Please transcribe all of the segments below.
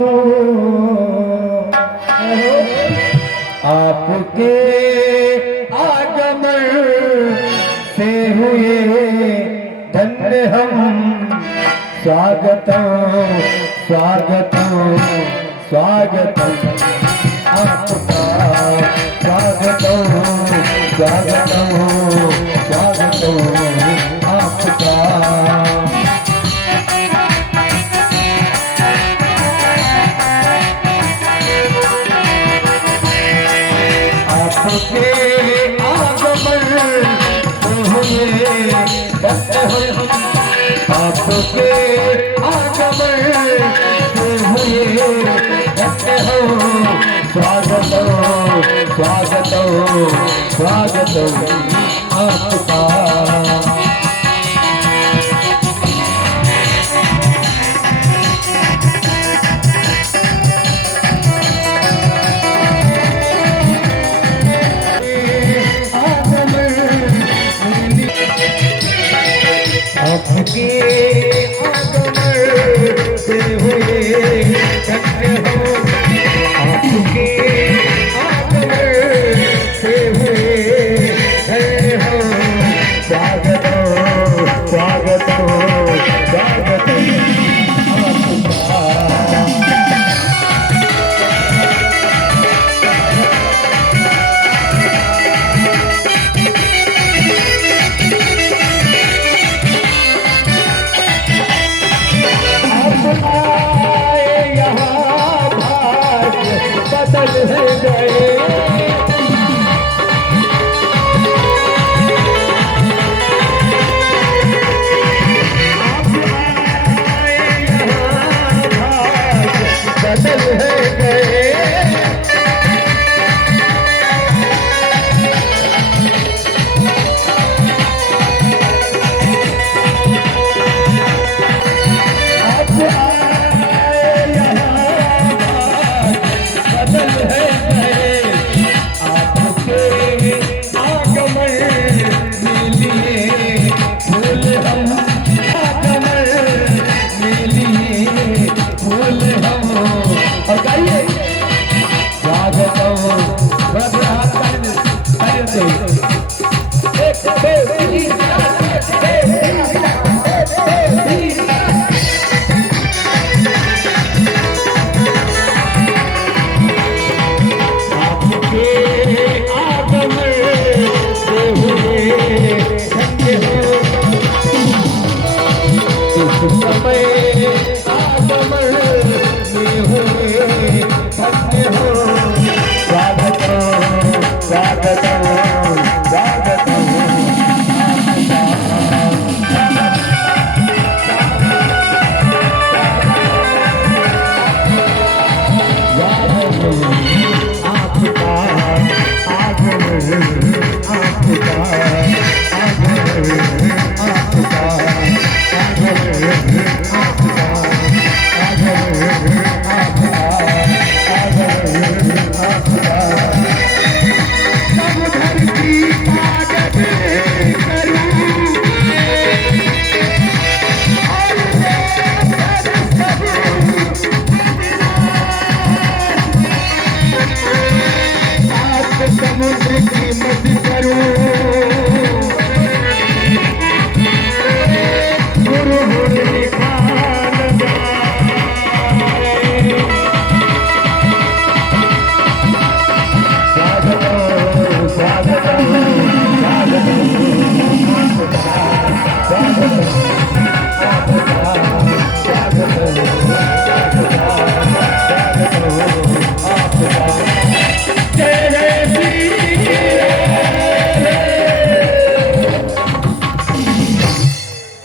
आपके आगमन से हुए धन्य हम, स्वागतम स्वागतम स्वागतम आपका, स्वागतम स्वागतम स्वागतम आपका। आपके आगमन हुए आपके आगमन हुए स्वागतम स्वागतम स्वागतम आपका। आपके आगमन से हुए धन्य हो, आपके आगमन से हुए धन्य हो, स्वागतम स्वागतम स्वागतम बदल गए। बदल गए।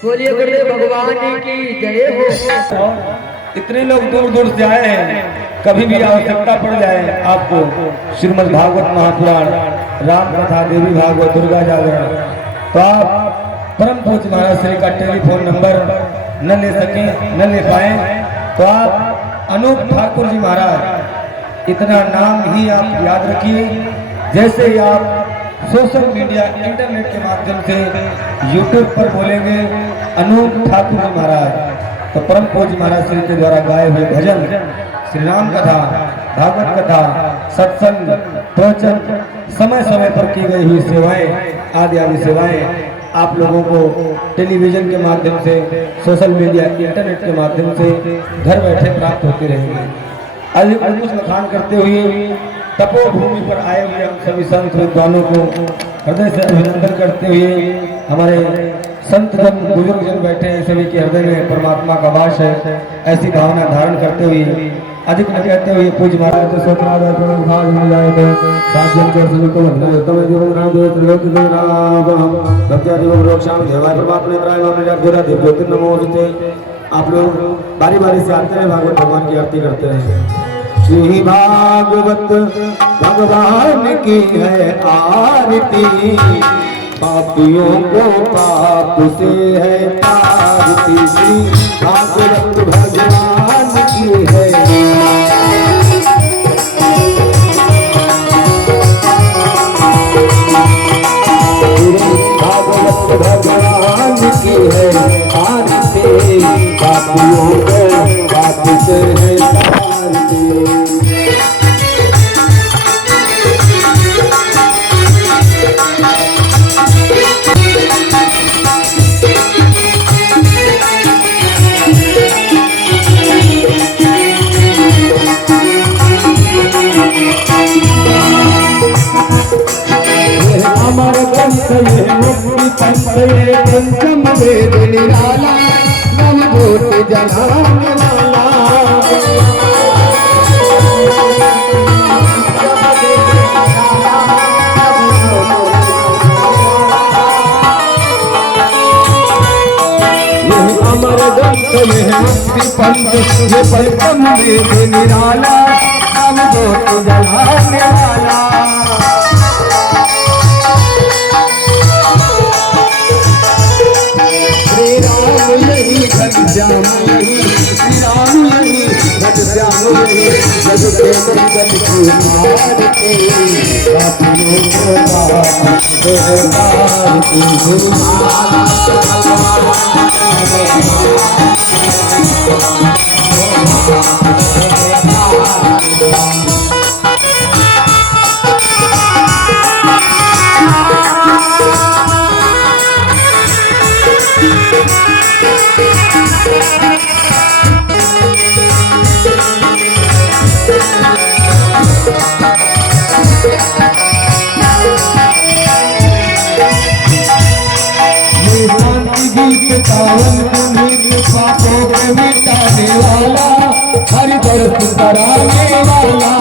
बोलिए बोलिए भगवान की जय हो। इतने लोग दूर दूर से आए हैं, कभी भी आवश्यकता पड़ जाए आपको श्रीमद् भागवत महापुराण, राम कथा, देवी भागवत, दुर्गा जागरण, तो आप परम पूज्य महाराज श्री का टेलीफोन नंबर न ले सके न ले पाए तो आप अनूप ठाकुर जी महाराज इतना नाम ही आप याद रखिए। जैसे ही आप सोशल मीडिया इंटरनेट के माध्यम से यूट्यूब पर बोलेंगे अनूप ठाकुर जी महाराज, तो परम पूज्य महाराज श्री के द्वारा गाए हुए भजन श्री राम कथा, भागवत कथा, सत्संग, प्रवचन, समय समय पर की गई हुई सेवाएं आदि आदि सेवाएं आप लोगों को टेलीविजन के माध्यम से, सोशल मीडिया, इंटरनेट के माध्यम से घर बैठे प्राप्त होती रहेंगी। आज कुछ बखान करते हुए तपोभूमि पर आए हुए हम सभी संत विद्वानों को हृदय से अभिनंदन करते हुए, हमारे संत जन बुजुर्ग जन बैठे हैं, सभी के हृदय में परमात्मा का वास है, ऐसी भावना धारण करते हुए अधिक न कहते हुए पूज महाराज तो सोचना भाग मिल जाए तो साध्यम के सभी को वंदन तम जीवन राम देव त्रिलोक देव नाम हम सत्या जीवन रोक्षाम देवाय परमात्मा त्राय मामले पूरा देव ज्योति नमोस्ते। आप लोग बारी बारी से आते हैं, भागवत भगवान की आरती करते हैं। श्री भागवत भगवान की है आरती, पापियों को पाप से है तारती। श्री भागवत भगवान की है भगवान की है आरती, पापियों को पाप से है तारती। पंचम वेद निराला नम भूत जनाने वाला। यह अमर ग्रंथ यह मुक्ति पंथ ये पंचम वेद निराला नम भूत जनाने वाला। श्याम श्री राम भज श्याम जग के मंगल की आरती, पापियों को पाप से पापों को मिटाने वाला, हर दर्द कराने वाला।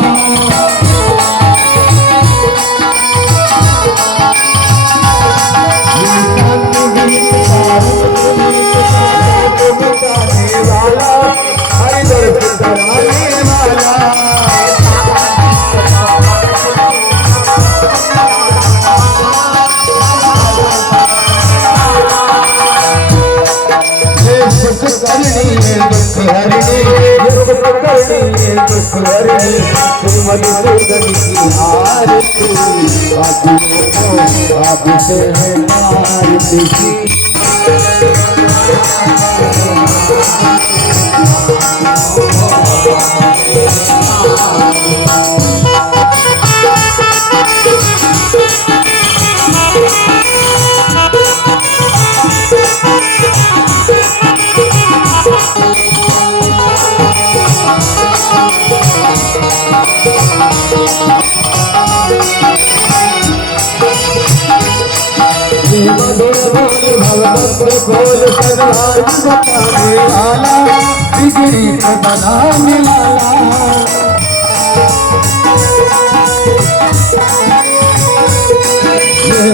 हर दर्द कराने वाला। मधुसूदन की आरती, आप से है आरती। भगवत बोल सदाई बताने वाला, बिगड़ी को बनाने वाला।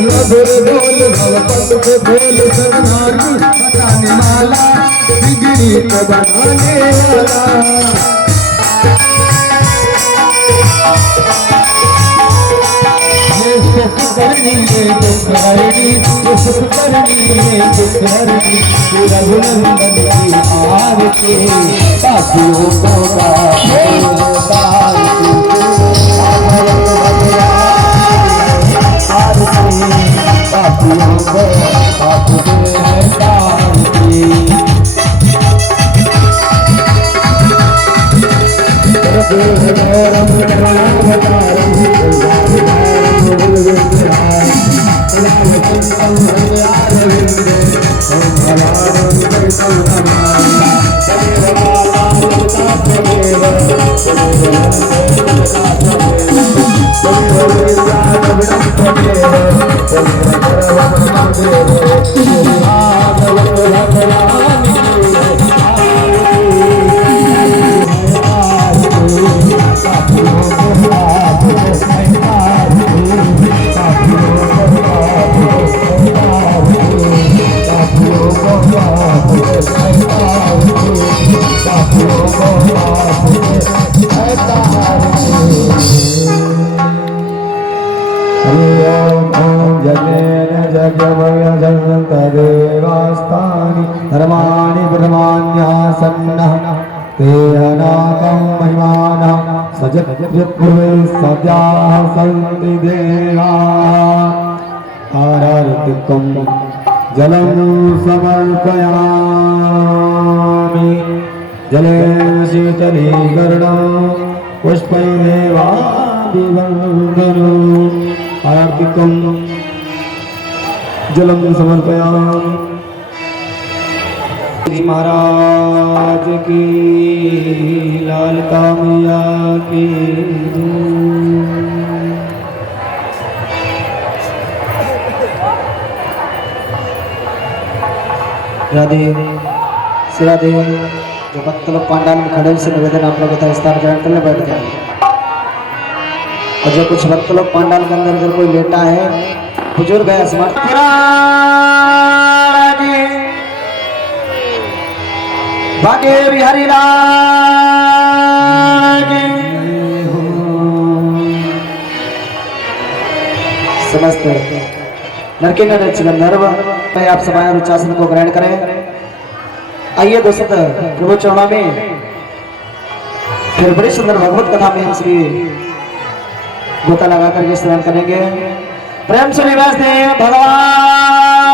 मधुर बोल भगवत के बोल सदाई बताने वाला, बिगड़ी को बनाने वाला। करनी है दुखहरनी, सुख करनी है दुखहरनी, रघुनंदन की आरती, पापियों को पापियों को पाप से है तारती। देवास्तानि धर्माणि ब्रह्माण्यासन्नः ते अनाकं महिमानः सजगद्गुरुवे सद्याः सन्ति देवा आरार्तिकं जलं समर्पयामि जलेन शीतलीकरणं पुष्पैरेवाभिवन्दनम् आरार्तिकं जलम समर्पयामि। श्री महाराज की लाल कामैया की राधे श्री राधे। जो भक्त लोग पांडाल में खड़े से निवेदन आप लोग का स्थान ग्रहण करने बैठ जाए। और जो कुछ भक्त लोग पांडाल के अंदर अगर कोई लेटा है बुजुर्ग है समर्थ भाग्य बिहारी लाल समस्त लड़के गंधर्व मैं आप सब आया रुचासन को ग्रहण करें। आइए दोस्तों प्रभु चरणों में फिर बड़ी सुंदर भगवत कथा में हम श्री गोता लगा करके स्नान करेंगे। प्रेम से निवासते भगवान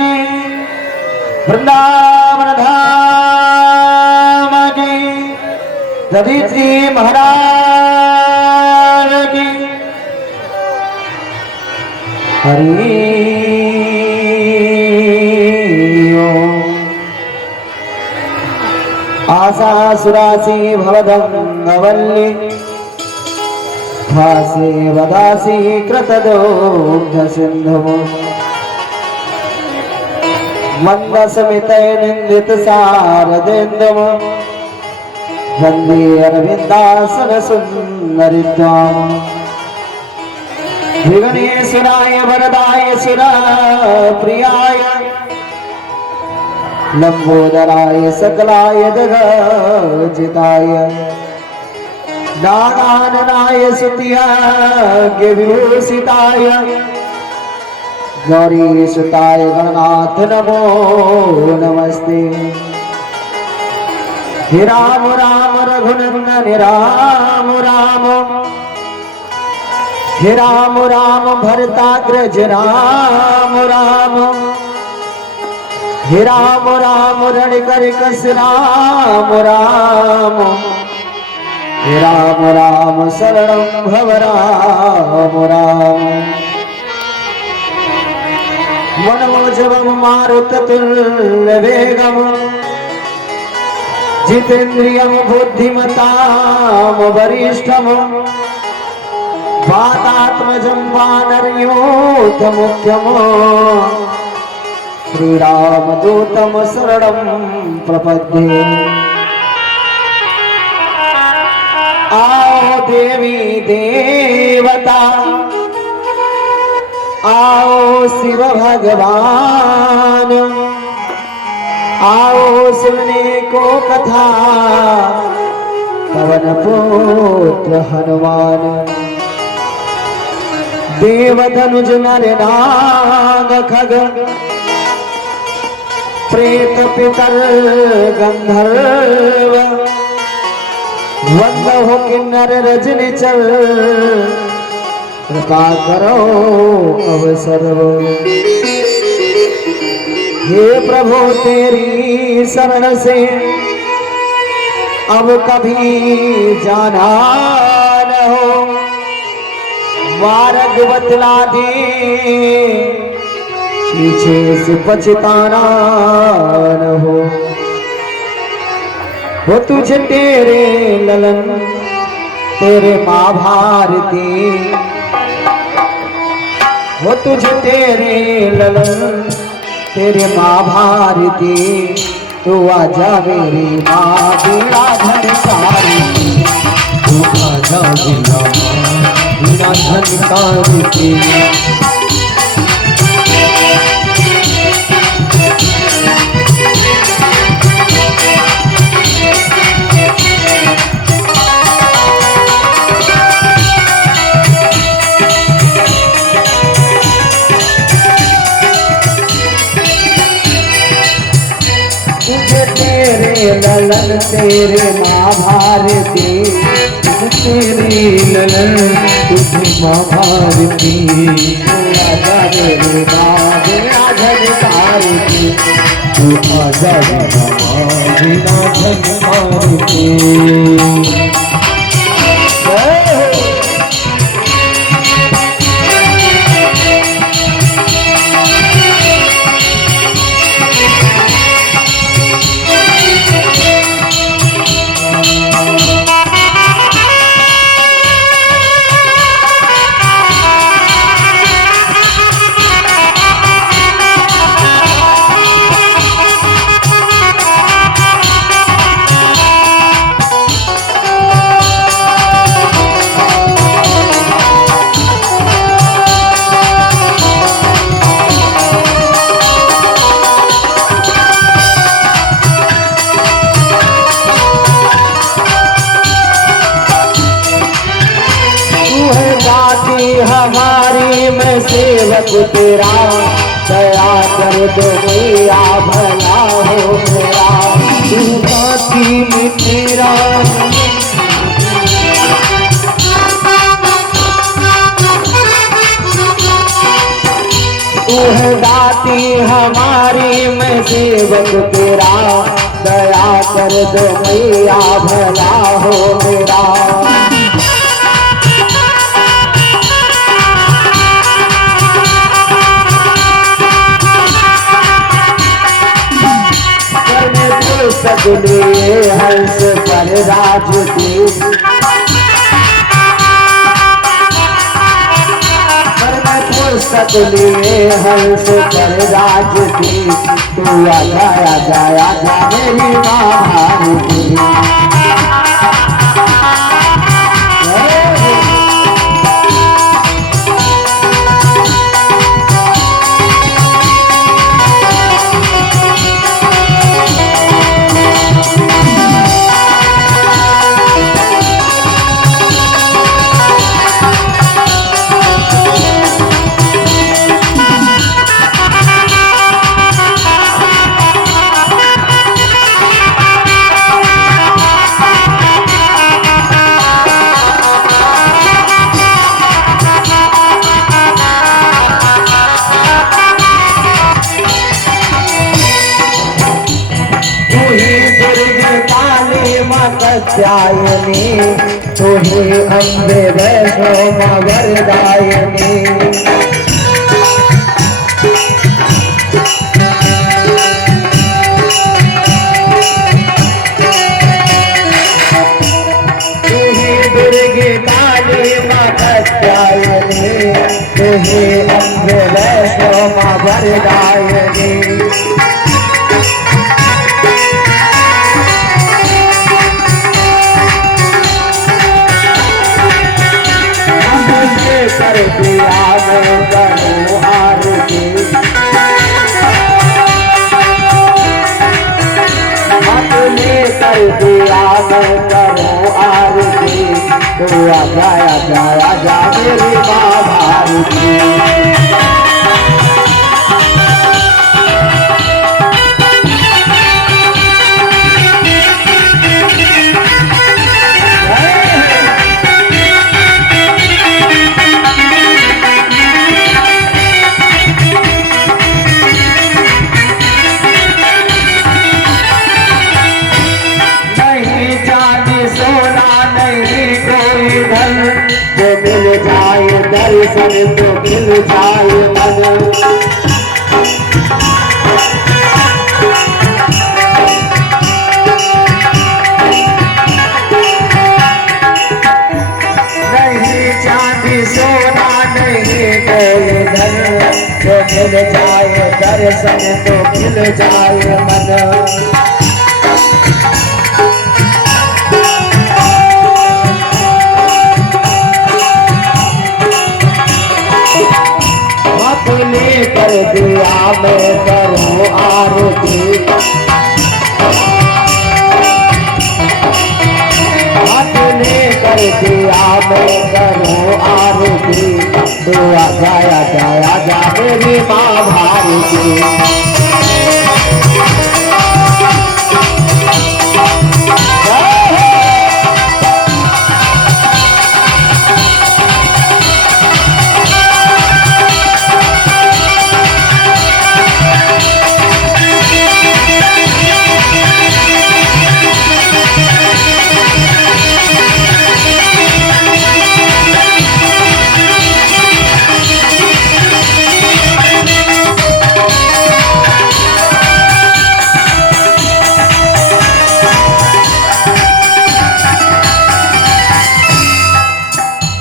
की वृंदावन धाम की रवि जी महाराज की हरि आशा सुरासी भवदंगवल्ली भासे वदासी कृतदोग्ध सिंधु मंदसमितय निंदित सारदेन्दम वंदे अरविंदासन सुंदरित्वाम विघ्नेश्वराय वरदाय सुरा प्रियाय लंबोदराय सकलाय जगजिताय नागाननाय सुत्याग्य विभूषिताय गौरी सुताय गणनाथ नमो नमस्ते। हे राम राम रघुनंदन राम राम हे राम राम भरताग्रज राम राम हे राम राम रणकर कस राम राम हे राम राम शरणं भव राम राम। मनोजवं मारुततुल्यवेगं जितेन्द्रियं बुद्धिमतां वरिष्ठं वातात्मजं वानरयूथमुख्यं श्रीरामदूतं शरणं प्रपद्ये। आओ देवी देवता आओ शिव भगवान आओ सुनने को कथा पवन पुत्र हनुमान देवधनुज नर नाग खग प्रेत पितर गंधर्व वंद हो किन्नर रजनी चल कृपा करो अवसर। हे प्रभु तेरी शरण से अब कभी जाना न हो, मार्ग बतला दे, पीछे से पछताना न हो। वो तुझे तेरे ललन तेरे माँ भारती, वो तुझे तेरे ललन तेरे माँ भारती, तू आजा मेरी माँ बिना धन सारी, तू आजा मेरा बिना धन की। तेरे ललन तेरे माँ भारती, तेरी ललन तुझे माँ भारती, आजा मेरी माँ बिना धन सारी, तू आजा मेरा माँ बिना धन की। हमारी मैं सेवक तेरा, दया कर दो मैया भला हो मेरा, तू बाकी में तेरा तू है दाती हमारी मैं सेवक तेरा, दया कर दो मैया भला हो मेरा। सगले हंस पर राज दी, सगले हंस पर राज दी, तू आजा आजा आजा मेरी माँ भारती। कात्यायनी तुहे अम्बे वैष्णो माँ वरदायनी, तुहे दुर्गे काली माँ कात्यायनी, तुहे अम्बे वैष्णो माँ वरदायनी। कर दिया मैं करूँ आरती, अपने कर दिया मैं करूँ आरती, तू आजा आजा आजा मेरी माँ भारती। नहीं जा दर्शन तो मिल जाए मन। नहीं चांदी सोना नहीं कोई धन, तो मिल जाए दर्शन तो मिल जाए मन। अपने कर दिया मैं करूं आरती, अपने कर दिया मैं करूं आरती। दुआ जाया जाया जा मेरी माँ भारती।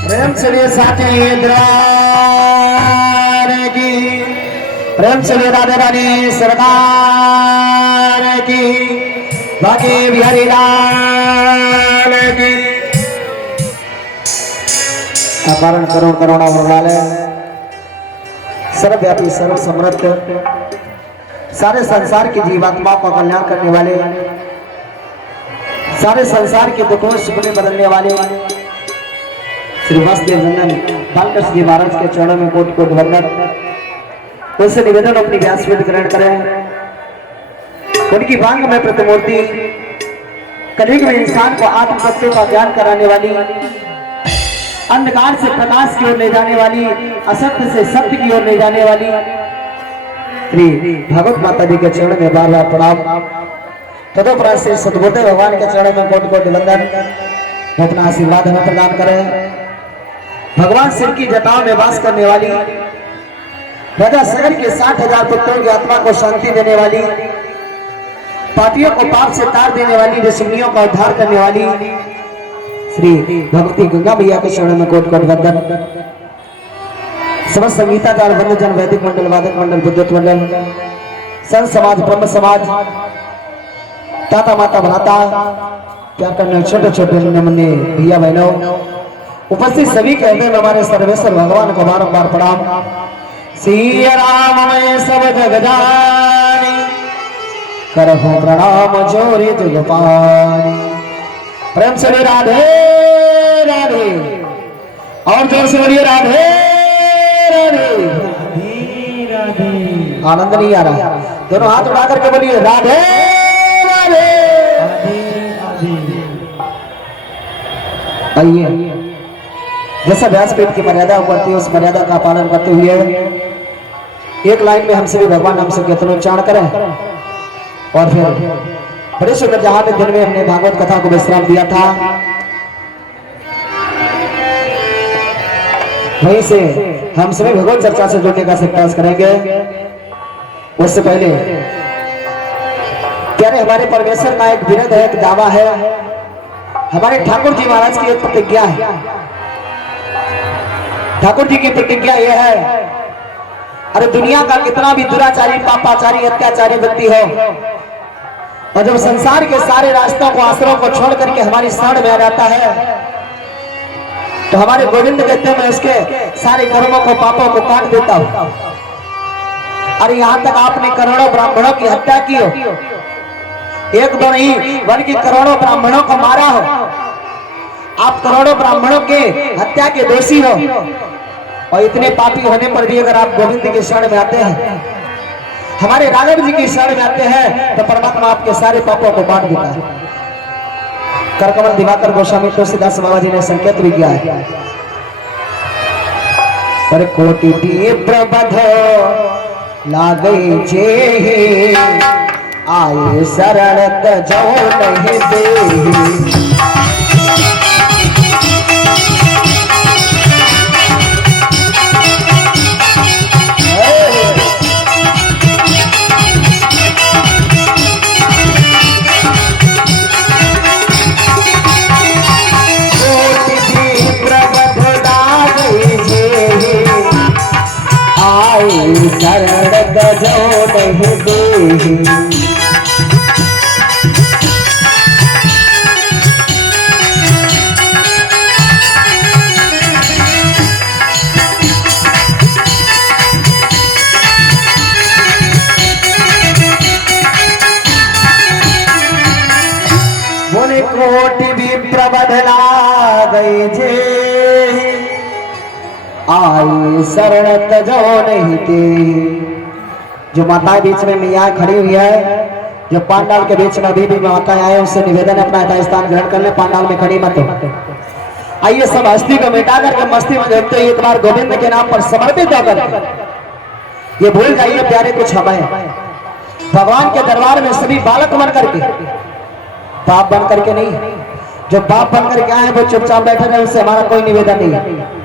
प्रेम से साथे द्वार की, प्रेम से राधे रानी सरकार की, बाकी बिहारी लाल की। अपारण करोड़ करोड़ा वाले सर्वव्यापी सर्व समृद्ध सारे संसार की जीवात्मा का कल्याण करने वाले, सारे संसार के दुखों सुखने बदलने वाले श्री वासुदेव नंदन बालकृष्ण जी महाराज के चरणों में कोटि कोटि वंदन। उनसे निवेदन अपनी व्यासपीठ ग्रहण करें। उनकी वांग में प्रतिमूर्ति कलयुग में इंसान को आत्म तत्व का ज्ञान कराने वाली, अंधकार से प्रकाश की ओर ले जाने वाली, असत्य से सत्य की ओर ले जाने वाली श्री भगवत माता जी के चरण में बार बार प्रणाम। तदोपरांत से सद्गुरुदेव भगवान के चरण में कोटि कोटि वंदन। अपना आशीर्वाद हमें प्रदान करें। भगवान सिर की जटाओं में वास करने वाली, राजा सगर के 60,000 पुत्रों की आत्मा को शांति देने वाली, पापियों को पाप से तार देने वाली, ऋषियों का उद्धार करने वाली श्री भगवती गंगा मैया के चरणों में कोटि कोटि वंदन। समस्त संगीताकार वंदजन, वैदिक मंडल, वादक मंडल, विद्युत मंडल, संत समाज, ब्रह्म समाज, ताता माता भ्राता, प्यार करने छोटे छोटे नन्हे भैया बहनों, उपस्थित सभी के हृदय में हमारे सर्वेश्वर भगवान को बारंबार प्रणाम। सिया राम मैं सब जग जानी, करहु प्रणाम जोरी जुग पानी। प्रेम से राधे राधे, और जोर से बोलिए राधे राधे राधे। आनंद नहीं आ रहा, दोनों हाथ उठा करके बोलिए राधे राधे। आइए, जैसा व्यासपीठ की मर्यादा करती है उस मर्यादा का पालन करते हुए एक लाइन में हम सभी भगवान नाम से कीर्तन उच्चारण करें, और फिर बड़े सुंदर जहां पे दिन में हमने भागवत कथा को विश्राम दिया था, वहीं से हम सभी भगवत चर्चा से जुड़ने का प्रयास करेंगे। उससे पहले प्यारे हमारे परमेश्वर का एक विरध है, एक दावा है, हमारे ठाकुर जी महाराज की एक प्रतिज्ञा है। ठाकुर जी की प्रतिज्ञा यह है, अरे दुनिया का कितना भी दुराचारी, पापाचारी, अत्याचारी व्यक्ति हो, और जब संसार के सारे रास्तों को, आश्रयों को छोड़ करके हमारी शरण में आ जाता है, तो हमारे गोविंद कहते हैं मैं उसके सारे कर्मों को, पापों को काट देता हूं। अरे यहां तक आपने करोड़ों ब्राह्मणों की हत्या की हो, एक दो नहीं बल्कि करोड़ों ब्राह्मणों को मारा हो, आप करोड़ों ब्राह्मणों के हत्या के दोषी हो, और इतने पापी होने पर भी अगर आप गोविंद की शरण में आते हैं, हमारे राघव जी की शरण में आते हैं, तो परमात्मा आपके सारे पापों को बांट देता है। करकमल दिवाकर गोस्वामी तुलसीदास बाबा जी ने संकेत भी किया है, पर कोटि प्रबध लागई जे आए शरण जो नहीं दे। बोले कोटि विप्र बदला गई जे आई शरण तजो नहीं थे। जो माताएं बीच में मैया खड़ी हुई है, जो पांडाल के बीच में अभी भी माताएं आए, उससे निवेदन है अपना स्थान ग्रहण कर ले, पांडाल में खड़ी मत हो। आइए सब हस्ती को मिटा करके मस्ती में देखते हुए एक बार गोविंद के नाम पर समर्पित होकर ये भूल जाइए प्यारे कुछ हमें भगवान के दरबार में सभी बालक बन करके, बाप बन करके नहीं, जो बाप बन करके आए वो चुपचाप बैठे रहे, उससे हमारा कोई निवेदन नहीं है।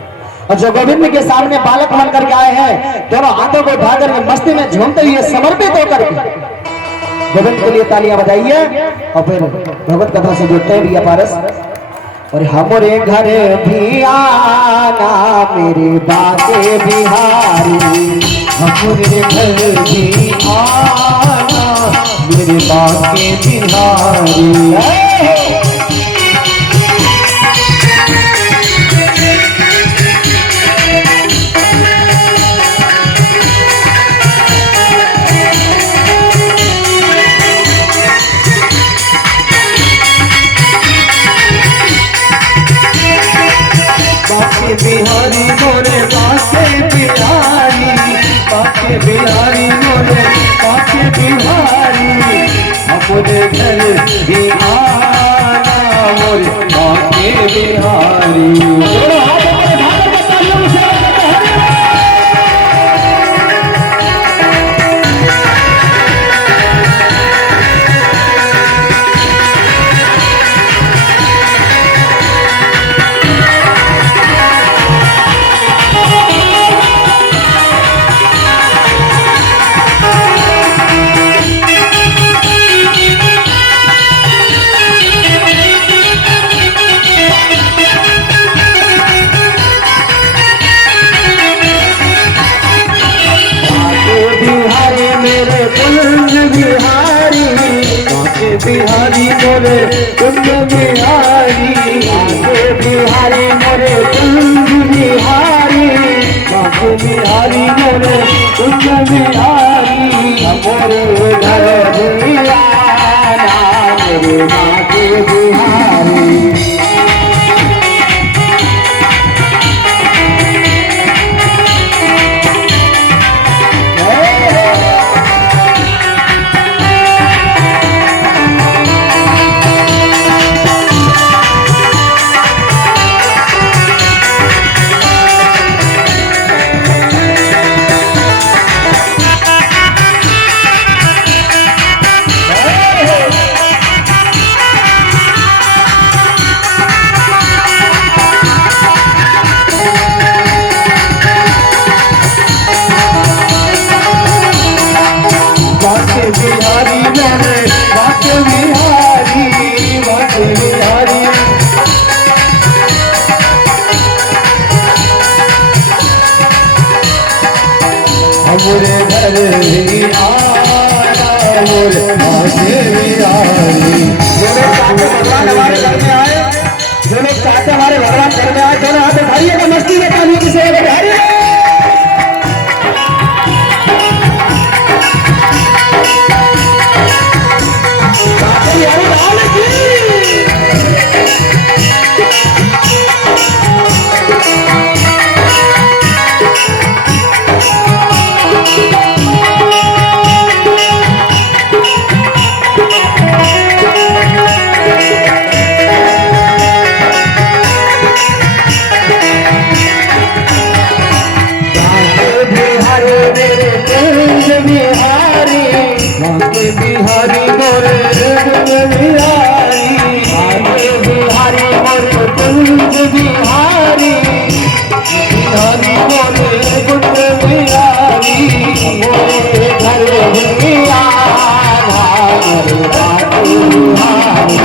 और जो गोविंद के सामने बालक बन करके आए हैं, दोनों हाथों को उठाकर के मस्ती में झूमते हुए समर्पित होकर गोविंद के लिए तालियां बजाइए और फिर भगवत कथा से जुड़ते हैं भैया पारस। और हमारे घर भी आना मेरे बाके बिहारी, हमारे घर भी आना मेरे बाके बिहारी। बिहारी मोरे बाके बिहारी, बाके बिहारी मोरे बाके बिहारी, हमारे घर भी आना मोरे बाके बिहारी। बिहारी मोरे कुंज बिहारी, बिहारी मोरे कुंज बिहारी, बिहारी मोरे कुंज बिहारी, मोरे घर भी आना मेरे बाके बिहारी। बिहारी मोरे बाके बिहारी, बाके बिहारी, हमारे घर भी आना मोरे बाके बिहारी। जो लोग चाहते भगवान हमारे घर में आए, जो लोग चाहते हमारे भगवान घर में आए, दोनों हाथ उठाइएगा मस्ती में तालियों की सेवा बिहारी। बिहारी मोरे कुंज बिहारी, बिहारी मोरे कुंज बिहारी, बिहारी मोरे कुंज बिहारी, मोरे घर भी आना मेरे बाके बिहारी।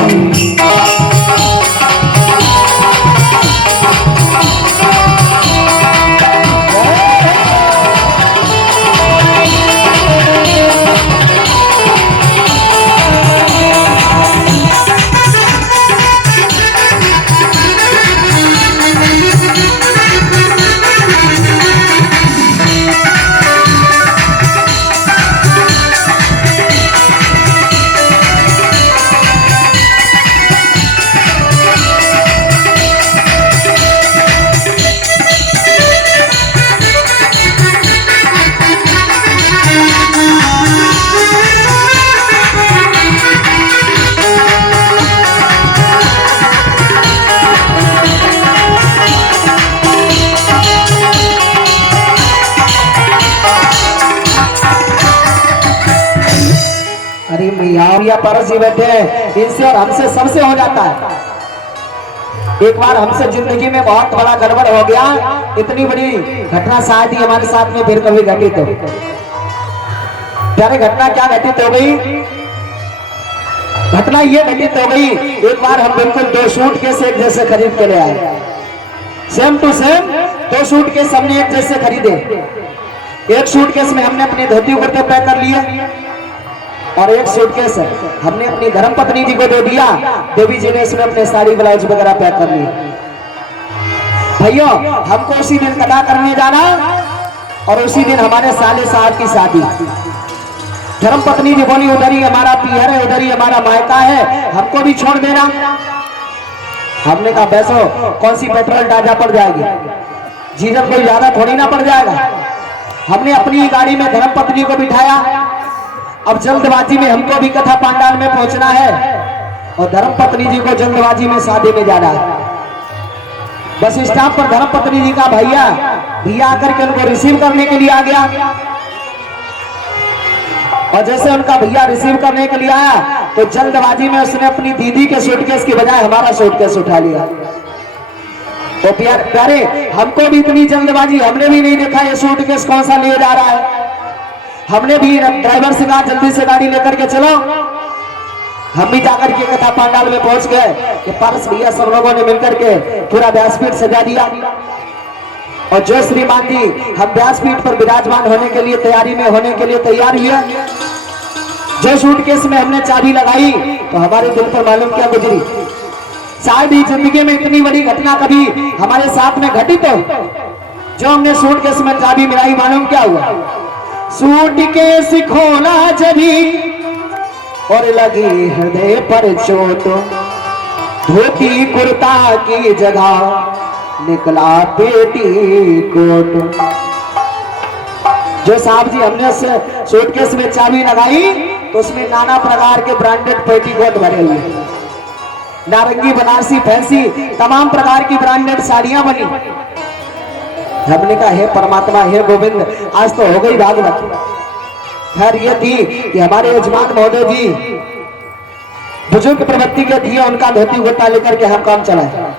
अरे मियाँ पारस जी बैठे हैं, इनसे और हमसे सबसे हो जाता है। एक बार हमसे जिंदगी में बहुत बड़ा गड़बड़ हो गया, इतनी बड़ी घटना शायद ही हमारे साथ में फिर कभी घटित हो। प्यारे घटना क्या घटित हो गई? घटना ये घटित हो गई, एक बार हम बिल्कुल 2 सूटकेस एक जैसे खरीद के ले आए, सेम टू सेम 2 सूटकेस हमने एक जैसे खरीदे। एक सूटकेस में हमने अपनी धोती कुर्ते पैक कर लिए और एक सूटकेस हमने अपनी धर्म पत्नी जी को दे दिया। देवी जी ने इसमें अपने साड़ी ब्लाउज वगैरह पैक कर ली। भैया हमको उसी दिन कथा करने जाना और उसी दिन हमारे साले साहब की शादी। धर्म पत्नी जी बोली उधर ही हमारा पीहर है, उधर ही हमारा मायका है, हमको भी छोड़ देना। हमने कहा बैसो, कौन सी पेट्रोल डाजा पड़ जाएगी, जीवन कोई ज्यादा थोड़ी ना पड़ जाएगा। हमने अपनी गाड़ी में धर्म पत्नी को बिठाया। अब जल्दबाजी में हमको भी कथा पंडाल में पहुंचना है और धर्म पत्नी जी को जल्दबाजी में शादी में जाना है। बस स्टॉप पर धर्म पत्नी जी का भैया आकर के उनको रिसीव करने के लिए आ गया और जैसे उनका भैया रिसीव करने के लिए आया तो जल्दबाजी में उसने अपनी दीदी के सूटकेस की बजाय हमारा सूटकेस उठा लिया। तो प्यारे हमको भी इतनी जल्दबाजी, हमने भी नहीं देखा ये सूटकेस कौन सा ले जा रहा है। हमने भी ड्राइवर से कहा जल्दी से गाड़ी लेकर के चलो। हम भी जाकर के कथा पंडाल में पहुंच गए कि पारस भैया सब लोगों ने मिलकर के पूरा व्यासपीठ सजा दिया और जो श्रीमान जी हम व्यासपीठ पर विराजमान होने के लिए तैयारी में होने के लिए तैयार हुए। जो सूटकेस में हमने चाबी लगाई तो हमारे दिल पर मालूम क्या गुजरी, शायद ही जिंदगी में इतनी बड़ी घटना कभी हमारे साथ में घटित हो। जो हमने सूटकेस में चाबी मिलाई, मालूम क्या हुआ, सूटकेस खोला जभी और लगी हृदय पर चोट, धोती कुर्ता की जगह निकला पेटी कोट। जो साहब जी हमने उस सूटकेस में चाबी लगाई तो उसमें नाना प्रकार के ब्रांडेड पेटीकोट भरे हुए, नारंगी बनारसी फैंसी तमाम प्रकार की ब्रांडेड साड़ियां बनी। हमने कहा हे परमात्मा, हे गोविंद, आज तो हो गई भागवत। खैर ये थी कि हमारे यजमान महोदय जी बुजुर्ग प्रवृत्ति के दिए, उनका धोती कुर्ता लेकर के हम काम चलाए,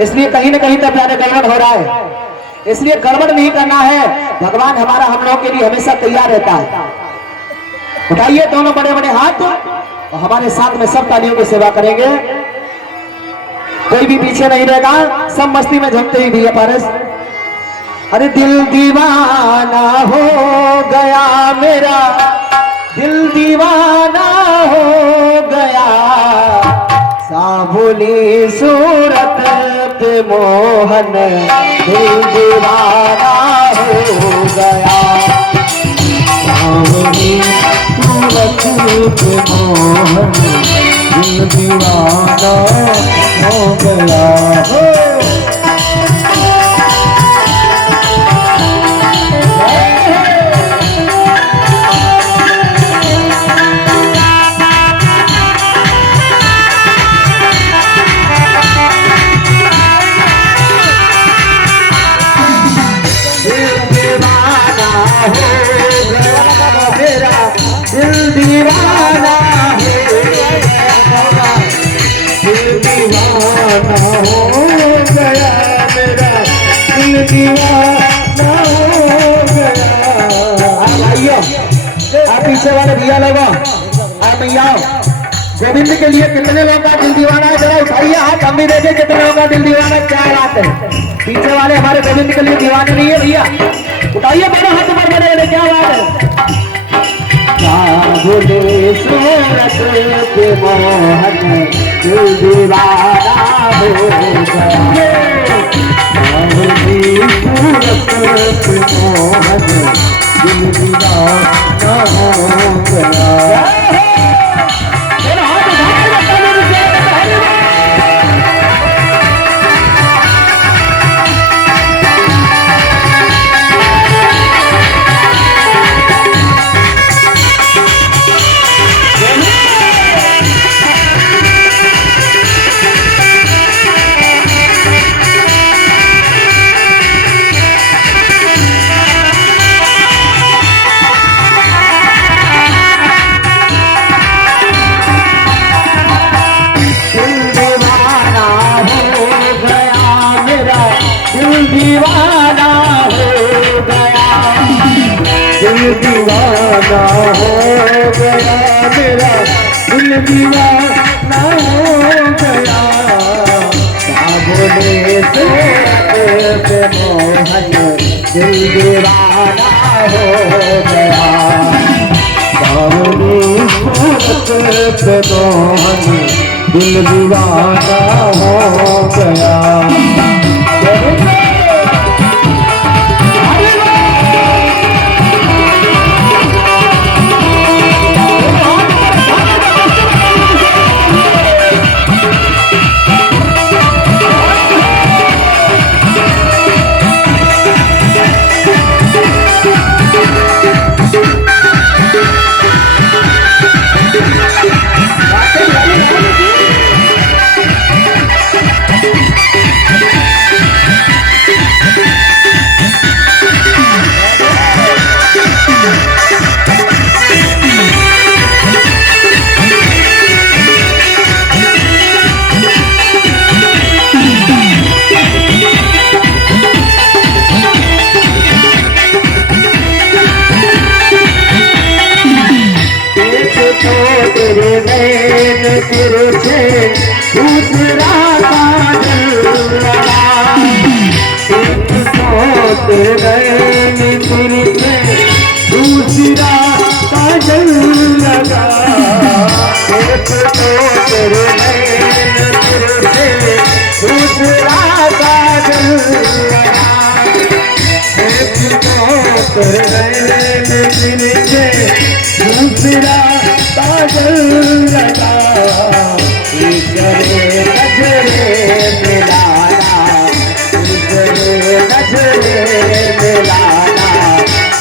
इसलिए कहीं ना कहीं तो प्यारे गड़बड़ हो रहा है। इसलिए गड़बड़ नहीं करना है, भगवान हमारा हम लोगों के लिए हमेशा तैयार रहता है। उठाइए दोनों बड़े बड़े हाथ और हमारे साथ में सब तालियों की सेवा करेंगे, कोई भी पीछे नहीं रहेगा, सब मस्ती में झूमते ही भैया पारस। अरे दिल दीवाना हो गया मेरा, दिल दीवाना हो गया, साबुली सूरत पे मोहन दिल दीवाना हो गया, साबुली सूरत पे मोहन दिल दीवाना हो गया। दिल दीवाना हो गया मेरा, दिल दीवाना हो गया। भाइयों आप पीछे वाले भैया लोगों, आप भैया गोविंद के लिए कितने लोगों का दिल दीवाना है, जरा उठाइए हाथ, हम भी देखें कितने लोगों का दिल दीवाना। क्या बात है, पीछे वाले हमारे गोविंद के लिए दीवाने नहीं है भैया, उठाइए बड़े हाथ ऊपर बड़े बड़े। क्या बात है, साबुले सूरत पे मोहन दिल दीवाना हो गया, साबुले सूरत पे मोहन दिल दीवाना हो गया। गया मेरा दिल दीवाना हो गया बोले तो मोहन दिल दीवाना हो गया सूरत पे मोहन दिल दीवाना हो गया तेरे नैन तेरे से दूसरा काजल लगा एक तो तेरे नैन तेरे से दूसरा काजल लगा एक तो तेरे नैन तेरे से दूसरा काजल लगा एक तो तेरे नैन तेरे से दूसरा काजल लगा नजरे मिलाना नजरे मिलाना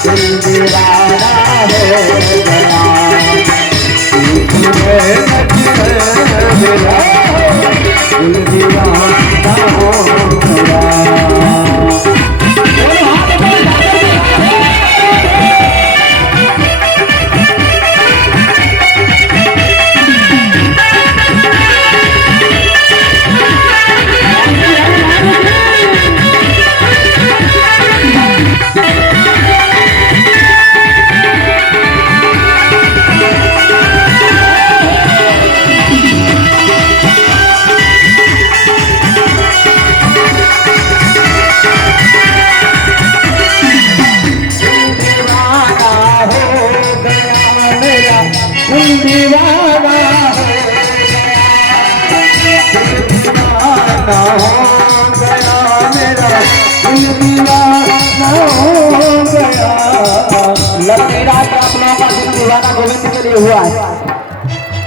दिल दीवाना हो गया नजरे मिला दिल दीवाना हो गया गोविंद के लिए हुआ है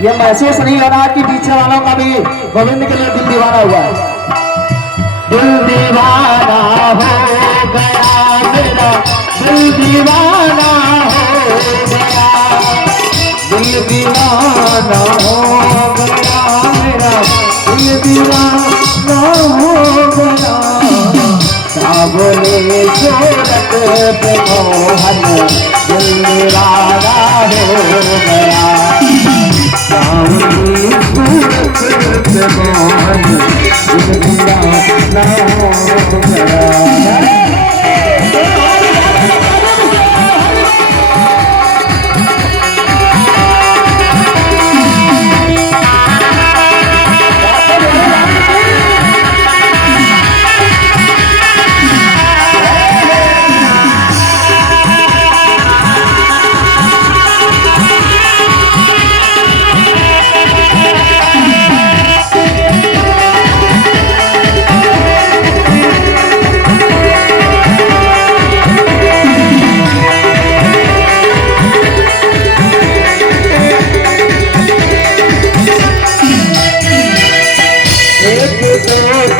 ये महसूस नहीं हो रहा कि पीछे वालों का भी गोविंद के लिए दिल दीवाना हुआ है दिल दीवाना हो गया मेरा दिल दीवाना हो गया दिल दीवाना हो गया मेरा दिल दीवाना हो गया बोले सूरत पे मोहन दिल दीवाना हो गया सूरत पे मोहन दिल दीवाना हो गया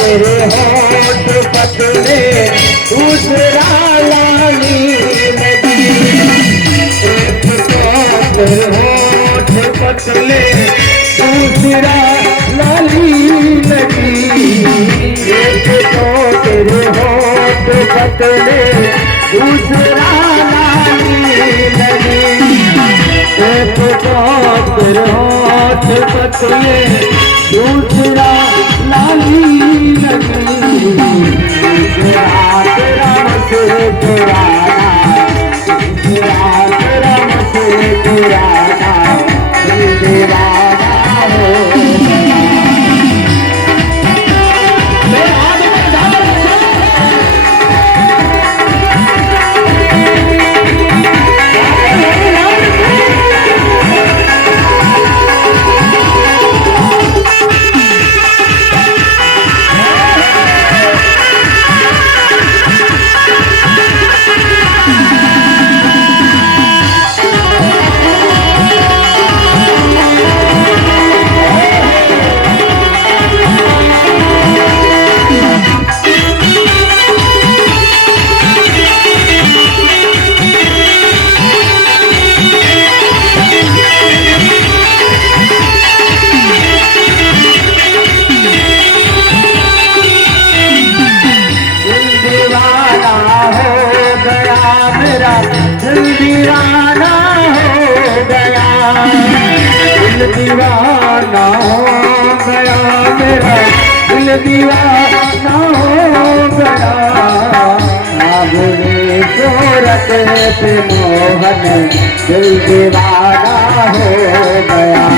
तेरे होठ पतले दूसरा लाली नदी एक तो तेरे होठ पतले दूसरा लाली नदी एक तो तेरे होठ पतले दूसरा लाली नदी एक तो तेरे होठ पतले दूसरा लाली तेरा मसे पुराना दीवाना हो गया, मेरा दिल दीवाना हो गया। सूरत पे मोहन दिल दीवाना हो गया।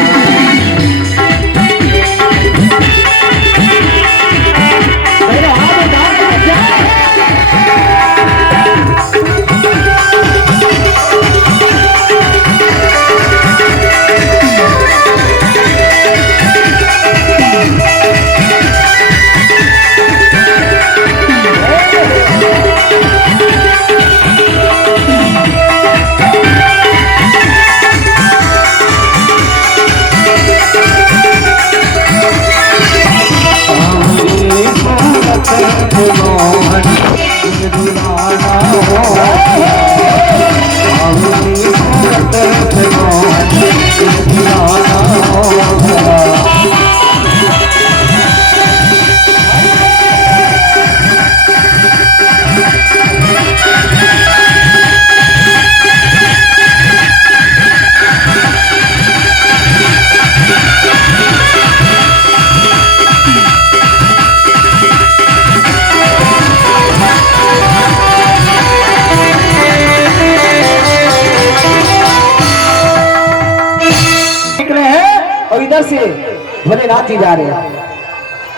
से भोलेनाथ जी जा रहे हैं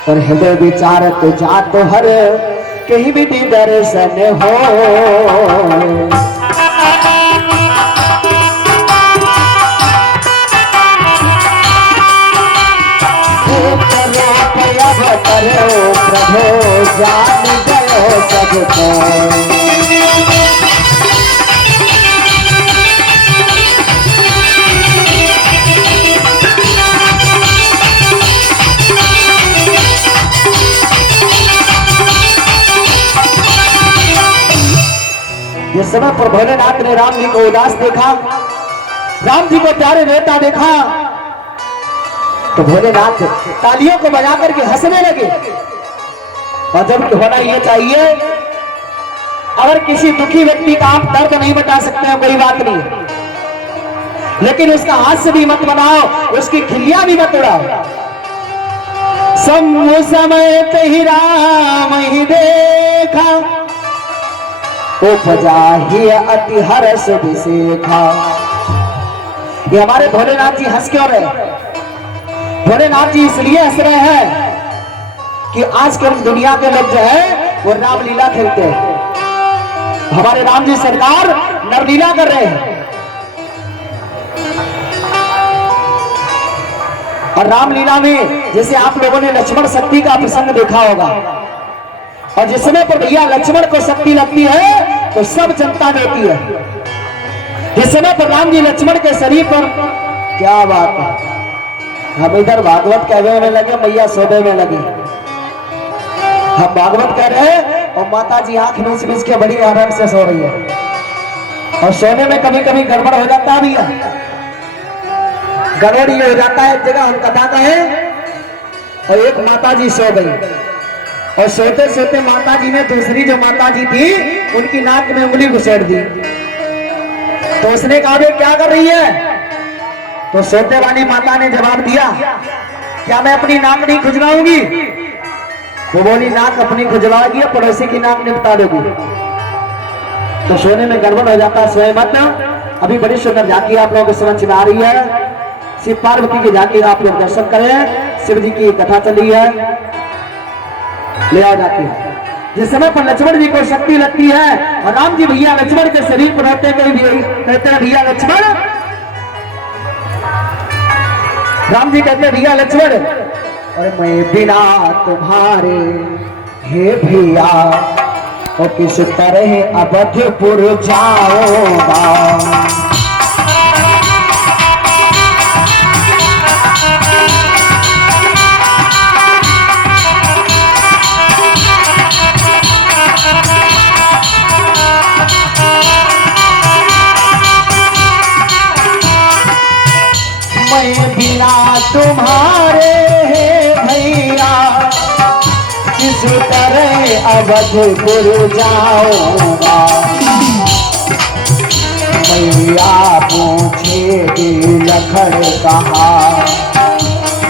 और हृदय विचार तो जा तो हर कहीं भी दर्शन हो। प्रभु जान गयो सबको। जिस समय पर भोलेनाथ ने राम जी को उदास देखा, राम जी को प्यारे बेटा देखा, तो भोलेनाथ तालियों को बजा करके हंसने लगे। और जब होना ये चाहिए, अगर किसी दुखी व्यक्ति का आप दर्द नहीं बता सकते हैं कोई बात नहीं, लेकिन उसका हास्य भी मत बनाओ, उसकी खिल्लियां भी मत उड़ाओ। समय पे ही राम ही देखा, उपजा ही अति हर्ष विशेखा। ये हमारे भोलेनाथ जी हंस क्यों रहे? भोलेनाथ जी इसलिए हंस रहे हैं कि आजकल दुनिया के लोग जो है वो रामलीला खेलते हैं। हमारे राम जी सरकार नरलीला कर रहे हैं। और रामलीला में जैसे आप लोगों ने लक्ष्मण शक्ति का प्रसंग देखा होगा, और जिस समय पर भैया लक्ष्मण को शक्ति लगती है तो सब जनता देती है। जिस समय पर राम जी लक्ष्मण के शरीर पर, क्या बात है, हम इधर भागवत कहने में लगे, मैया सोने में लगी। हम भागवत कह रहे हैं और माता जी आंख मीच मीच के बड़ी आराम से सो रही है। और सोने में कभी कभी गड़बड़ हो जाता है भैया, गड़बड़ ये हो जाता है। एक जगह हम कथा का है और एक माता जी सो गई, और सोते सोते माता जी ने दूसरी जो माता जी थी उनकी नाक में उंगली घुसेड़ दी। तो उसने कहा वे क्या कर रही है? तो सोते वाली माता ने जवाब दिया, क्या मैं अपनी नाक नहीं खुजलाऊंगी? वो बोली नाक अपनी खुजलाएगी, पड़ोसी की नाक निपटा देगी। तो सोने में गड़बड़ हो जाता है, सोए मत। अभी बड़ी सुंदर झांकी आप लोगों को समझ में आ रही है। शिव पार्वती की झांकी आप लोग दर्शन करें, शिव जी की कथा चल रही है, ले आ जाती है। जिस समय पर लक्ष्मण जी को शक्ति लगती है और राम जी भैया लक्ष्मण के शरीर पर रहते कहते हैं भैया लक्ष्मण, राम जी कहते हैं भैया लक्ष्मण, और मैं बिना तुम्हारे हे भैया और किस तरह अवधपुर जाऊंगा। बिना तुम्हारे हे भैया किस तरह अवधपुर जाऊंगा। मैया पूछेगी लखन कहाँ,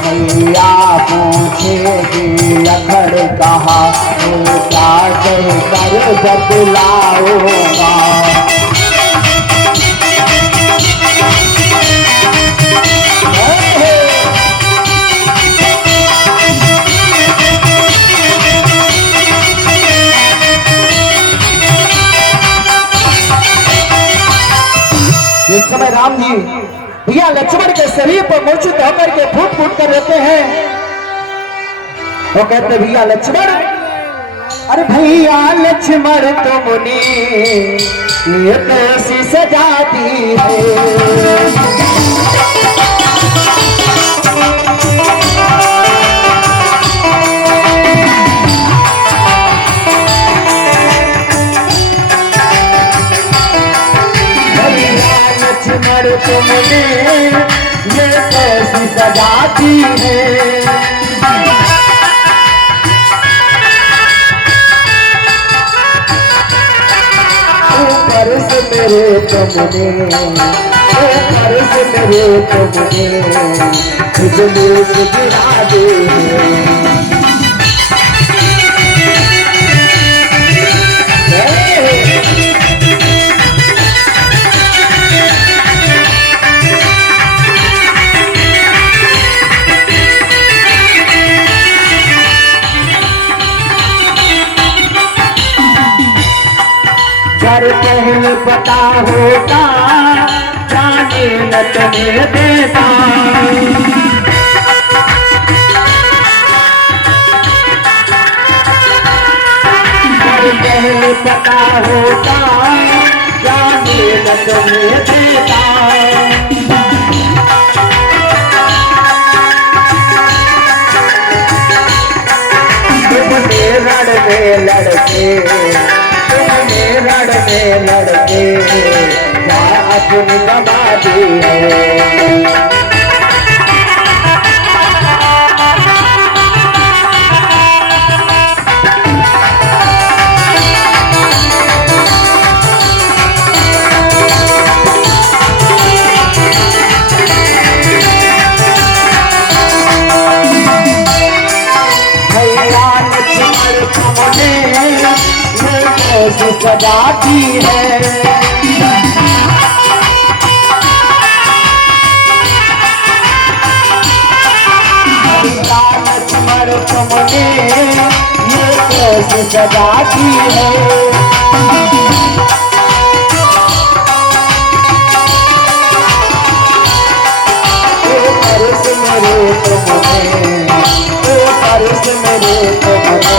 मैया पूछेगी लखन कहाँ, तो क्या कहकर बतलाऊंगा। इस समय राम जी भैया लक्ष्मण के शरीर पर मूर्छित होकर के फूट फूट कर रहते हैं। वो कहते भैया लक्ष्मण, अरे भैया लक्ष्मण तुमने ये कैसी सजा दी है। तुमने ये कैसी सजा दी है। ऊपर से मेरे तुमने, ऊपर से मेरे तुमने बिजली से गिरा दी है। घर पहले पता होता जाने न तुम्हें देता। घर पहले पता होता जाने न तुम्हें देता। तुमने रण में लड़के, लड़के लड़के क्या अपनी गवा दी है। भैया लक्ष्मण तुमने कैसी सजा दी है। लक्ष्मण तुमने ये कैसी सजा दी है। ऊपर से मेरे तुमने, ऊपर से मेरे तुमने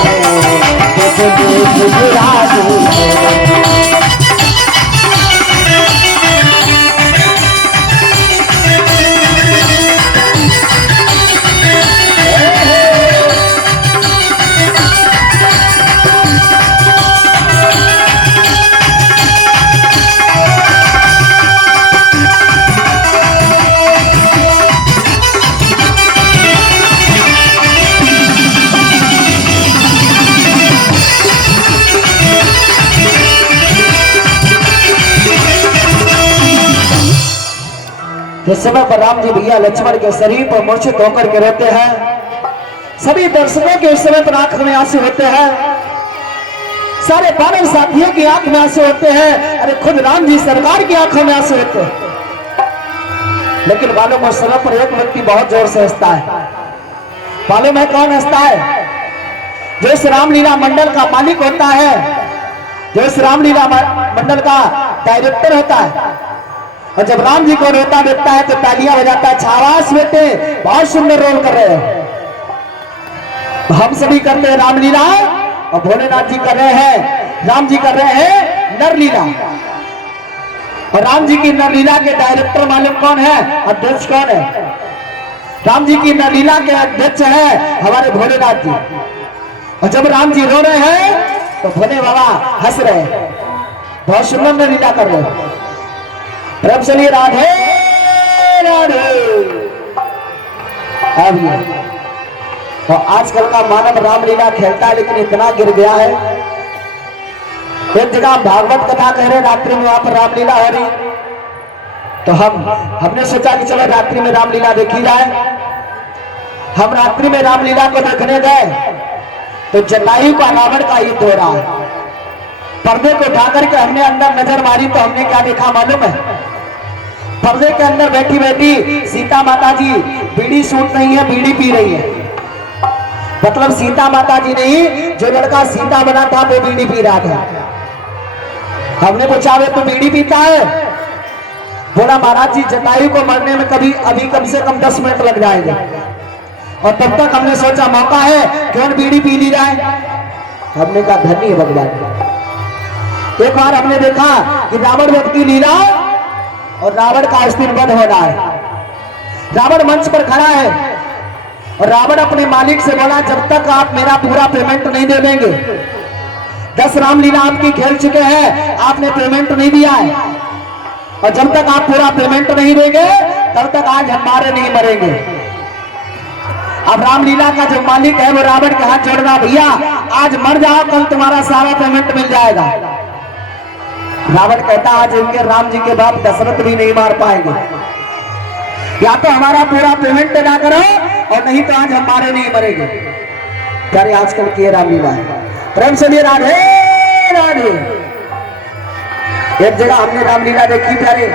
गिरा दी है। इस समय पर राम जी भैया लक्ष्मण के शरीर पर मूर्छित होकर के रहते हैं। सभी दर्शकों के उस समय पर आंख में आंसू होते हैं। सारे बानर साथियों की आंख में आंसू होते हैं। अरे खुद राम जी सरकार की आंखों में आंसू होते हैं। लेकिन मालूम उस समय पर एक व्यक्ति बहुत जोर से हंसता है। मालूम है कौन हंसता है? जो इस रामलीला मंडल का मालिक होता है, जो इस रामलीला मंडल का डायरेक्टर होता है। और जब राम जी को रोता देखता है तो तालियां बजाता है। शाबाश बेटे, बहुत सुंदर रोल कर रहे हो। हम सभी करते हैं रामलीला और भोलेनाथ जी कर रहे हैं, राम जी कर रहे हैं नरलीला। और राम जी की नरलीला के डायरेक्टर मालूम कौन है? अध्यक्ष कौन है? राम जी की नरलीला के अध्यक्ष है हमारे भोलेनाथ जी। और जब राम जी रो रहे हैं तो भोले बाबा हंस रहे हैं। बहुत सुंदर नरलीला कर रहे हैं। रब चलिए राधे राधे। अब तो आजकल का मानव रामलीला खेलता है लेकिन इतना गिर गया है। एक जगह भागवत कथा कह रहे, रात्रि में वहां पर रामलीला हो रही। तो हमने सोचा कि चलो रात्रि में रामलीला देखी जाए। हम रात्रि में रामलीला को देखने गए तो जटायु का रावण का युद्ध हो रहा है। पर्दे को उठा करके हमने अंदर नजर मारी तो हमने क्या देखा मालूम है? पर्दे के अंदर बैठी बैठी सीता माता जी बीड़ी सूट नहीं है, बीड़ी पी रही है। मतलब सीता माता जी नहीं, जो लड़का सीता बना था वो बीड़ी पी रहा था। हमने पूछा वे तो बीड़ी पीता है? बोला महाराज जी जटायु को मरने में अभी कम से कम 10 मिनट लग जाएंगे, और तब तक हमने सोचा मौका है क्यों बीड़ी पी ली जाए। हमने कहा धन्य भगवान। एक बार हमने देखा कि रावण वध की लीला और रावण का उस दिन वध हो रहा है। रावण मंच पर खड़ा है और रावण अपने मालिक से बोला जब तक आप मेरा पूरा पेमेंट नहीं दे देंगे, 10 रामलीला आपकी खेल चुके हैं, आपने पेमेंट नहीं दिया है, और जब तक आप पूरा पेमेंट नहीं देंगे तब तक आज हमारे नहीं मरेंगे। अब रामलीला का जो मालिक है वो रावण के हाथ जोड़ रहा, भैया आज मर जाओ, कल तुम्हारा सारा पेमेंट मिल जाएगा। रावण कहता आज इनके राम जी के बाप दशरथ भी नहीं मार पाएंगे, या तो हमारा पूरा पेमेंट अदा करो और नहीं तो आज हमारे नहीं मरेंगे। प्यारे आजकल की रामलीला है, प्रेम से राधे राधे। एक जगह हमने रामलीला देखी प्यारे,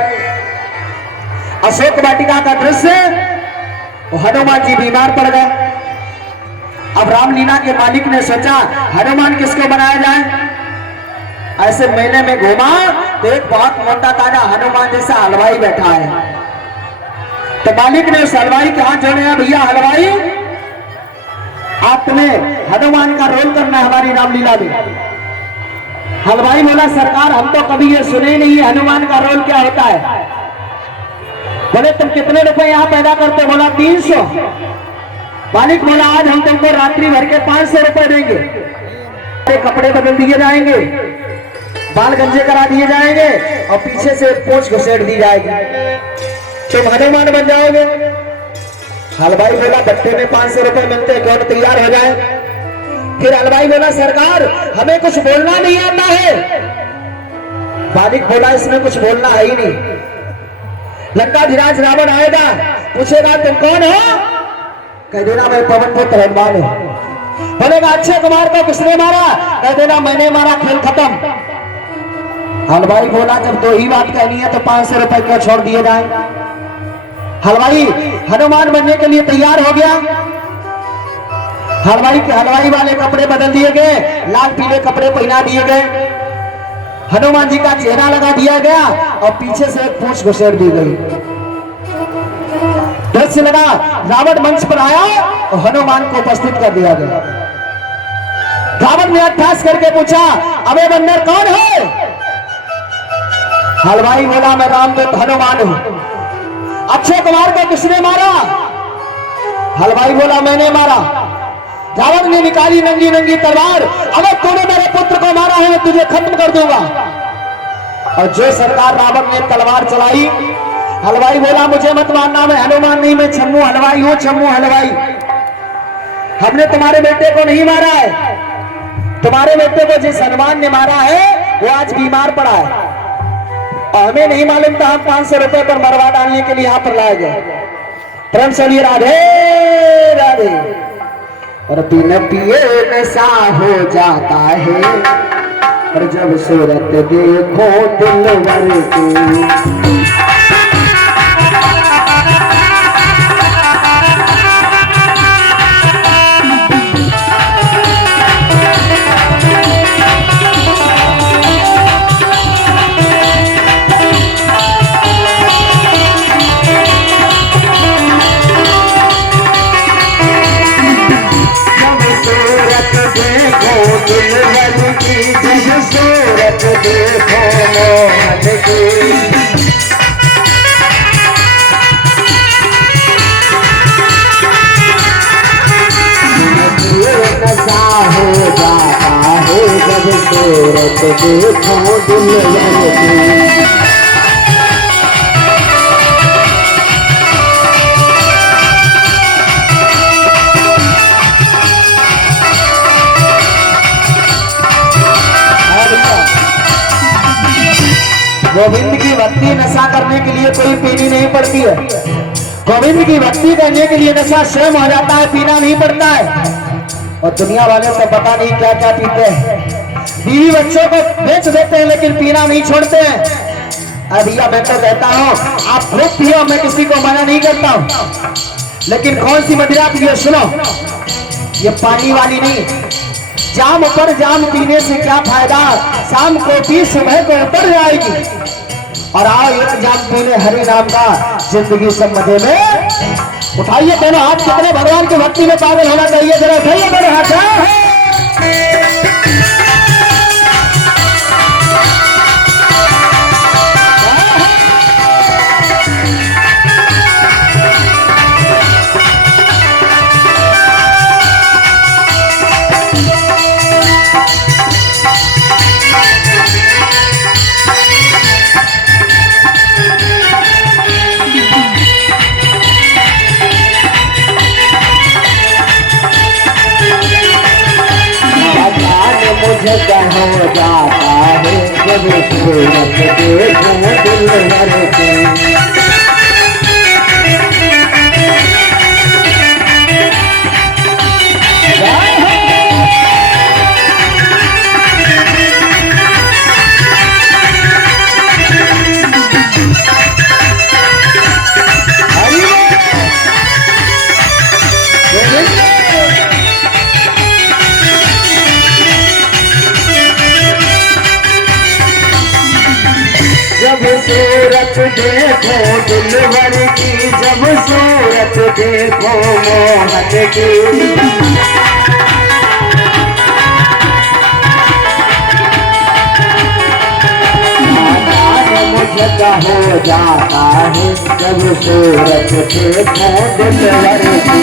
अशोक वाटिका का दृश्य, हनुमान जी बीमार पड़ गए। अब रामलीला के मालिक ने सोचा हनुमान किसको बनाया जाए। ऐसे मेले में घूमा तो एक बहुत मोटा ताजा हनुमान जैसा हलवाई बैठा है। तो मालिक ने उस हलवाई के हाथ जोड़े, भैया हलवाई आप तुम्हें हनुमान का रोल करना है हमारी रामलीला में। हलवाई बोला सरकार हम तो कभी ये सुने ही नहीं है हनुमान का रोल क्या होता है। बोले तुम कितने रुपए यहाँ पैदा करते? बोला 300। मालिक बोला आज हम तुमको रात्रि भर के 500 रुपए देंगे। कपड़े बदल दिए जाएंगे, बाल गंजे करा दिए जाएंगे और पीछे से पोंछ घुसेड़ दी जाएगी, तुम हनुमान बन जाओगे। हलवाई बोला बट्टे में 500 रुपए मिलते हैं, कौन तैयार हो जाए। फिर हलवाई बोला सरकार हमें कुछ बोलना नहीं आता है। मालिक बोला इसमें कुछ बोलना है ही नहीं। लंकाधिराज रावण आएगा, पूछेगा तुम कौन हो? कह देना मैं पवन पुत्र हनुमान हूं। बोलेगा अक्षय कुमार को किसने मारा? कह देना मैंने मारा, खेल खत्म। हलवाई बोला जब 2 ही बात कहनी है तो 500 रुपए क्यों छोड़ दिए जाए। हलवाई हनुमान बनने के लिए तैयार हो गया। हलवाई वाले कपड़े बदल दिए गए, लाल पीले कपड़े पहना दिए गए, हनुमान जी का चेहरा लगा दिया गया और पीछे से एक पूंछ घुसेड़ दी गई। दृश्य लगा, रावण मंच पर आया और हनुमान को उपस्थित कर दिया गया। रावण ने अट्ठास करके पूछा अबे बंदर कौन है? हलवाई बोला मैं रामदूत हनुमान हूं। अक्षय कुमार को किसने मारा? हलवाई बोला मैंने मारा। रावण ने निकाली नंगी नंगी तलवार, अगर तूने मेरे पुत्र को मारा है तुझे खत्म कर दूंगा। और जो सरकार रावण ने तलवार चलाई, हलवाई बोला मुझे मत मारना, मैं हनुमान नहीं, मैं छम्मू हलवाई हूं, छम्मू हलवाई। हमने तुम्हारे बेटे को नहीं मारा है, तुम्हारे बेटे को जिस हनुमान ने मारा है वो आज बीमार पड़ा है और हमें नहीं मालूम था, हम 500 रुपए पर मरवा डालने के लिए यहाँ पर लाए गए। प्रेम से राधे राधे। और बिन पिए नशा हो जाता है, और जब सूरत देखो दिलवर की। सूरत देखो मोहन की। नशा हो जाता है जब सूरत देखो दिलवर की। गोविंद की भक्ति नशा करने के लिए कोई पड़ती है। गोविंद की भक्ति करने के लिए नशा स्वयं हो जाता है, पीना नहीं पड़ता है। और दुनिया वाले तो पता नहीं क्या क्या पीते हैं, बीवी बच्चों को बेच देते हैं लेकिन पीना नहीं छोड़ते हैं। अरे भैया मैं तो कहता हूँ आप खूब पियो, मैं किसी को मना नहीं करता हूँ, लेकिन कौन सी मदिरा पियो सुनो, ये पानी वाली नहीं। जाम पर जाम पीने से क्या फायदा, शाम को पी सुबह को उतर जाएगी। और आओ एक जाम पीने हरि नाम का, जिंदगी सब मजे में। उठाइए दोनों हाथ, कितने भगवान की भक्ति में पागल होना चाहिए, जरा उठाइए दोनों हाथ। मुझे क्या हो जाता है जब सूरत देखूं दिल भर के। जब सूरत देखो दिलवर की, जब सूरत देखो मोहन की। मुझे क्या हो जाता है जब सूरत देखो दिलवर की।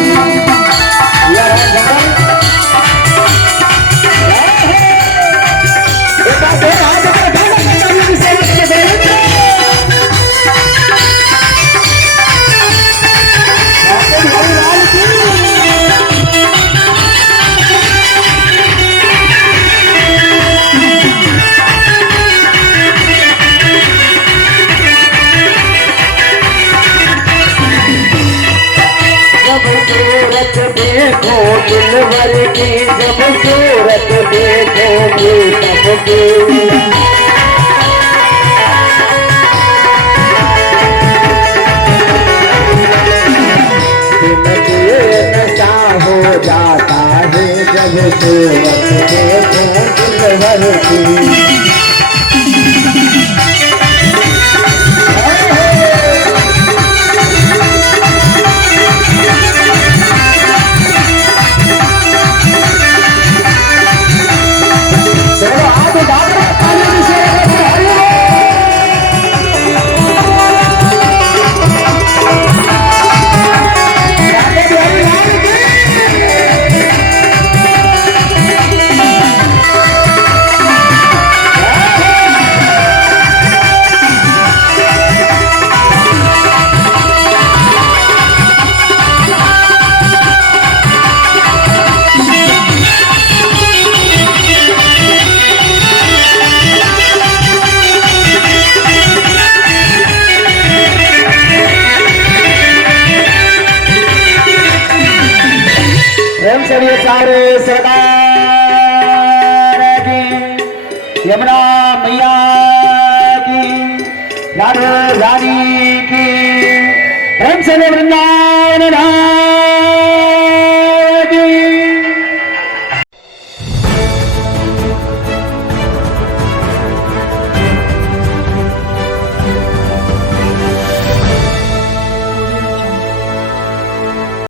देखो दिलवर की, जब सूरत देखोगे सबकी। नशा हो जाता है जब सूरत देखो दिलवर की। चलिए सारे सरदार की, यमुना मैया की, राधे रानी की, प्रेम से वृंदावन।